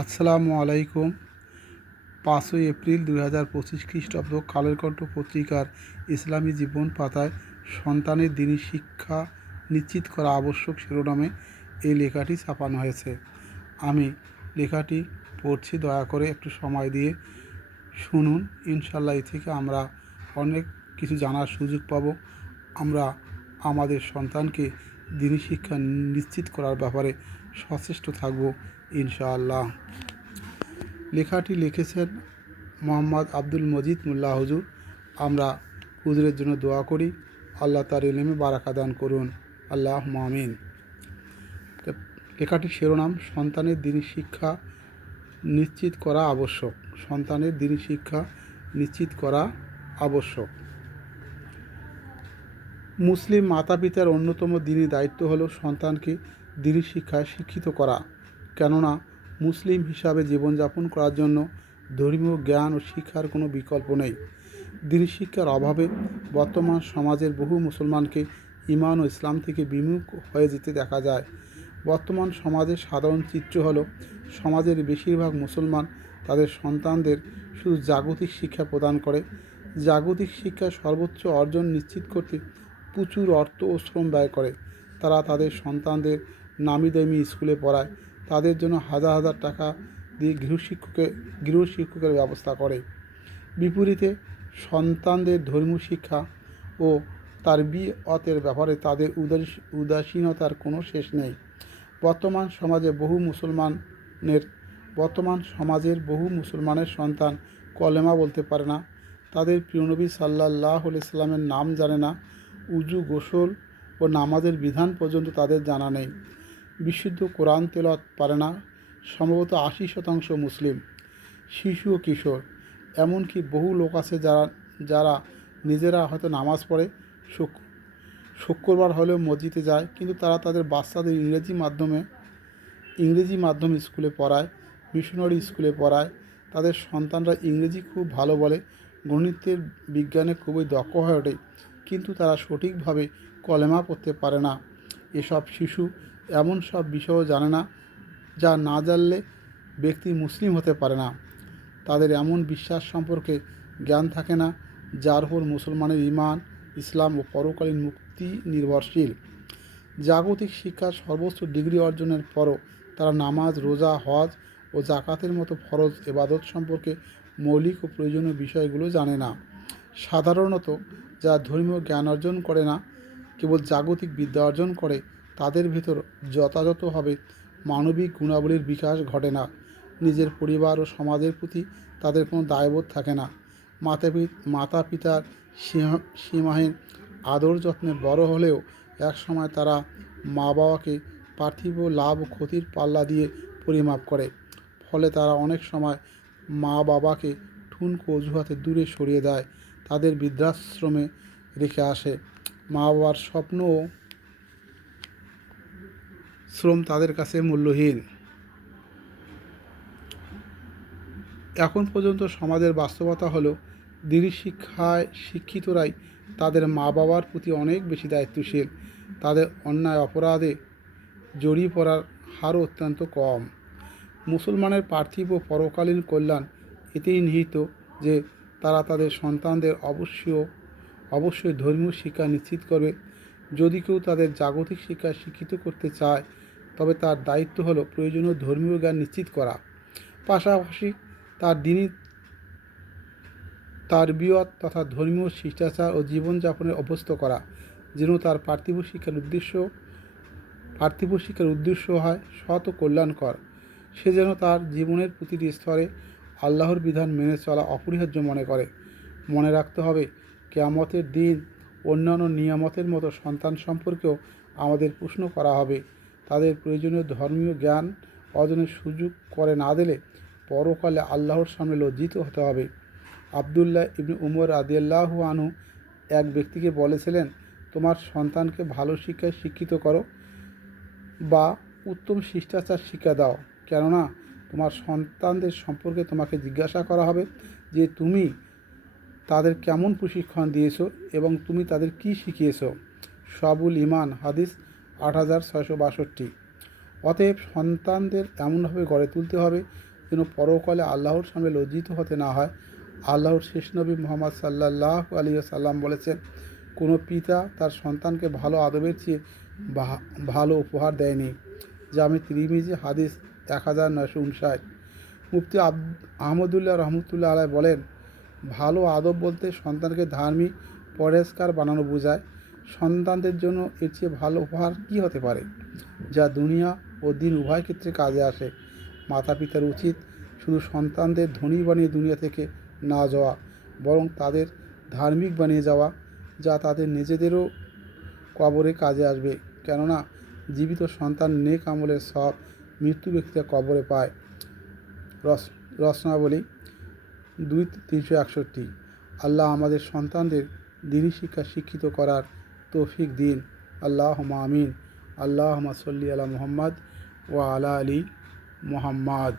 আসসালামু আলাইকুম। 5 এপ্রিল 2025 খ্রিস্টাব্দ কালের কণ্ঠ পত্রিকার ইসলামী জীবন পাতায় সন্তানের দিনী শিক্ষা নিশ্চিত করা আবশ্যক শিরোনামে এই লেখাটি ছাপানো হয়েছে। আমি লেখাটি পড়ছি, দয়া করে একটু সময় দিয়ে শুনুন। ইনশাল্লাহ এ থেকে আমরা অনেক কিছু জানার সুযোগ পাব। আমরা আমাদের সন্তানকে দিনী শিক্ষা নিশ্চিত করার ব্যাপারে সচেষ্ট থাকব ইনশাআল্লাহ। লেখাটি লিখেছেন মোহাম্মদ আব্দুল মজিদ মোল্লা হুজুর। আমরা হুজুরের জন্য দোয়া করি, আল্লাহ তার ইলমে বারাকা দান করুন, আল্লাহ আমিন। লেখাটির শিরোনাম সন্তানের দিনী শিক্ষা নিশ্চিত করা আবশ্যক। সন্তানের দিনী শিক্ষা নিশ্চিত করা আবশ্যক। মুসলিম মাতা পিতার অন্যতম দিনী দায়িত্ব হলো সন্তানকে দিনী শিক্ষায় শিক্ষিত করা। কেননা মুসলিম হিসাবে জীবনযাপন করার জন্য ধর্মীয় জ্ঞান ও শিক্ষার কোনো বিকল্প নেই। দিনী শিক্ষার অভাবে বর্তমান সমাজের বহু মুসলমানকে ঈমান ও ইসলাম থেকে বিমুখ হয়ে যেতে দেখা যায়। বর্তমান সমাজের সাধারণ চিত্র হলো, সমাজের বেশিরভাগ মুসলমান তাদের সন্তানদের শুধু জাগতিক শিক্ষা প্রদান করে। জাগতিক শিক্ষার সর্বোচ্চ অর্জন নিশ্চিত করতে প্রচুর অর্থ ও শ্রম ব্যয় করে। তারা তাদের সন্তানদের নামি দামি স্কুলে পড়ায়, তাদের জন্য হাজার হাজার টাকা দিয়ে গৃহশিক্ষকের ব্যবস্থা করে। বিপরীতে সন্তানদের ধর্মীয় শিক্ষা ও তারবিয়তের ব্যাপারে তাদের উদাসীনতার কোনো শেষ নেই। বর্তমান সমাজের বহু মুসলমানের সন্তান কলেমা বলতে পারে না, তাদের প্রিয় নবী সাল্লাল্লাহু আলাইহি সাল্লামের নাম জানে না, উজু, গোসল ও নামাজের বিধান পর্যন্ত তাদের জানা নেই, বিশুদ্ধ কোরআন তেলাওয়াত পারে না। সম্ভবত 80% মুসলিম শিশু ও কিশোর। এমনকি বহু লোক আছে যারা নিজেরা হয়তো নামাজ পড়ে, শুক্রবার হলেও মসজিদে যায়, কিন্তু তারা তাদের বাচ্চাদের ইংরেজি মাধ্যম স্কুলে পড়ায়, মিশনারি স্কুলে পড়ায়। তাদের সন্তানরা ইংরেজি খুব ভালো বলে, গণিতের বিজ্ঞানে খুবই দক্ষ হয়ে ওঠে, কিন্তু তারা সঠিকভাবে কলেমা পড়তে পারে না। এসব শিশু এমন সব বিষয়ও জানে না যা না জানলে ব্যক্তি মুসলিম হতে পারে না। তাদের এমন বিশ্বাস সম্পর্কে জ্ঞান থাকে না যার উপর মুসলমানের ঈমান, ইসলাম ও পরকালীন মুক্তি নির্ভরশীল। জাগতিক শিক্ষার সর্বোচ্চ ডিগ্রি অর্জনের পরও তারা নামাজ, রোজা, হজ ও জাকাতের মতো ফরজ ইবাদত সম্পর্কে মৌলিক ও প্রয়োজনীয় বিষয়গুলো জানে না। সাধারণত যারা ধর্মীয় জ্ঞান অর্জন করে না, কেবল জাগতিক বিদ্যা অর্জন করে, তাদের ভিতর যথাযথভাবে মানবিক গুণাবলীর বিকাশ ঘটে না। নিজের পরিবার ও সমাজের প্রতি তাদের কোনো দায়বোধ থাকে না। মাতা পিতার সীমাহীন আদর যত্নে বড় হলেও একসময় তারা মা বাবাকে পার্থিব লাভ ও ক্ষতির পাল্লা দিয়ে পরিমাপ করে। ফলে তারা অনেক সময় মা বাবাকে ঠুনকো অজুহাতে দূরে সরিয়ে দেয়, তাদের বৃদ্ধাশ্রমে রেখে আসে। মা বাবার স্বপ্ন ও শ্রম তাদের কাছে মূল্যহীন। এখন পর্যন্ত সমাজের বাস্তবতা হলো, দিনী শিক্ষায় শিক্ষিতরাই তাদের মা বাবার প্রতি অনেক বেশি দায়িত্বশীল। তাদের অন্যায় অপরাধে জড়িয়ে পড়ার হারও অত্যন্ত কম। মুসলমানের পার্থিব ও পরকালীন কল্যাণ এতেই নিহিত যে তারা তাদের সন্তানদের অবশ্যই ধর্মীয় শিক্ষা নিশ্চিত করবে। যদি কেউ তাদের জাগতিক শিক্ষায় শিক্ষিত করতে চায়, তবে তার দায়িত্ব হলো প্রয়োজনীয় ধর্মীয় জ্ঞান নিশ্চিত করা, পাশাপাশি তার দিনী তারবিয়ত তথা ধর্মীয় শিষ্টাচার ও জীবনযাপনের অভ্যস্ত করা, যেন তার পার্থিব শিক্ষার উদ্দেশ্য হয় সৎ ও কল্যাণকর। সে যেন তার জীবনের প্রতিটি স্তরে আল্লাহর বিধান মেনে চলা অপরিহার্য মনে করে। মনে রাখতে হবে, কিয়ামতের দিন অন্যান্য নিয়ামতের মতো সন্তান সম্পর্কেও আমাদের প্রশ্ন করা হবে। তাদের প্রয়োজনীয় ধর্মীয় জ্ঞান অর্জনের সুযোগ করে না দিলে পরকালে আল্লাহর সামনে লজ্জিত হতে হবে। আবদুল্লাহ ইবনে উমর রাদিয়াল্লাহু আনহু এক ব্যক্তিকে বলেছিলেন, তোমার সন্তানকে ভালো শিক্ষায় শিক্ষিত করো বা উত্তম শিষ্টাচার শিক্ষা দাও, কেননা তোমার সন্তানদের সম্পর্কে তোমাকে জিজ্ঞাসা করা হবে যে তুমি তাদের কেমন প্রশিক্ষণ দিয়েছো এবং তুমি তাদের কি শিখিয়েছো। শাবুল ইমান, হাদিস 8662। অতএব সন্তানদের এমনভাবে গড়ে তুলতে হবে যেন পরকালে আল্লাহর সামনে লজ্জিত হতে না হয়। আল্লাহর শেষ নবী মুহাম্মদ সাল্লাল্লাহু আলাইহি ওয়াসাল্লাম বলেছেন, কোনো পিতা তার সন্তানকে ভালো আদবের চেয়ে ভালো উপহার দেয়নি। জামে তিরমিজি হাদিস 1959। মুফতি আহমদুল্লাহ রহমতুল্লাহ আলাই বলেন, ভালো আদব বলতে সন্তানকে ধার্মিক পরেজগার বানানো বোঝায়। সন্তানদের জন্য এর চেয়ে ভালো উপহার কী হতে পারে, যা দুনিয়া ও দিন উভয় ক্ষেত্রে কাজে আসে। মাতা পিতার উচিত শুধু সন্তানদের ধনী বানিয়ে দুনিয়া থেকে না যাওয়া, বরং তাদের ধার্মিক বানিয়ে যাওয়া, যা তাদের নিজেদেরও কবরে কাজে আসবে। কেননা জীবিত সন্তান নেক আমলের সব মৃত্যু ব্যক্তিরা কবরে পায়। রচনাবলী 2-361। আল্লাহ আমাদের সন্তানদের দ্বীনি শিক্ষা শিক্ষিত করার তৌফিক দিন। আল্লাহুম্মা আমিন। আল্লাহুম্মা সাল্লি আলা মুহাম্মাদ ওয়া আলা আলি মুহাম্মাদ।